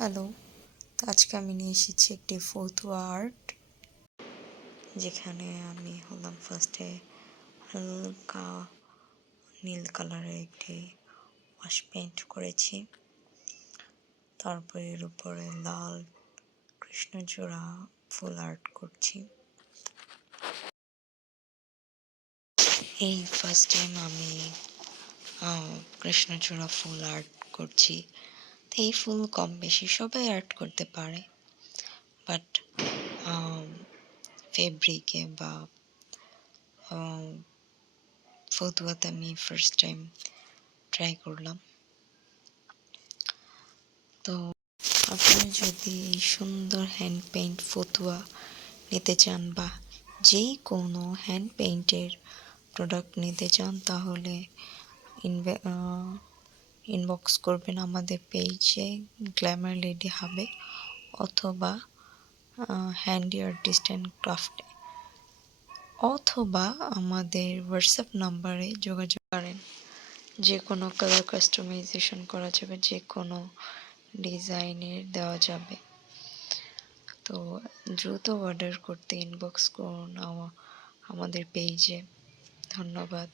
Hello, তো আজকে আমি নিয়ে এসেছি একটি ফতুয়া আর্ট, যেখানে আমি ফার্স্টে হালকা নীল কালারের একটি ওয়াশ পেইন্ট করেছি। তারপরে এর উপরে লাল কৃষ্ণচূড়া ফুল আর্ট করছি। এই ফার্স্ট টাইম আমি কৃষ্ণচূড়া ফুল আর্ট করছি। তো এই ফুল কম বেশি সবাই আর্ট করতে পারে, বাট ফেব্রিকে বা ফতুয়াতে আমি ফার্স্ট টাইম ট্রাই করলাম। তো আপনারা যদি এই সুন্দর হ্যান্ড পেইন্ট ফতুয়া নিতে চান বা যেই কোনো হ্যান্ড পেইন্টের প্রোডাক্ট নিতে চান, তাহলে ইনবক্স করবেন আমাদের পেজে গ্ল্যামার লেডি হাবে, অথবা হ্যান্ডি আর্টিস্ট অ্যান্ড ক্রাফটে, অথবা আমাদের হোয়াটসঅ্যাপ নাম্বারে যোগাযোগ করেন। যে কোনো কালার কাস্টমাইজেশন করা যাবে, যে কোনো ডিজাইনের দেওয়া যাবে। তো দ্রুত অর্ডার করতে ইনবক্স করুন আমাদের পেজে। ধন্যবাদ।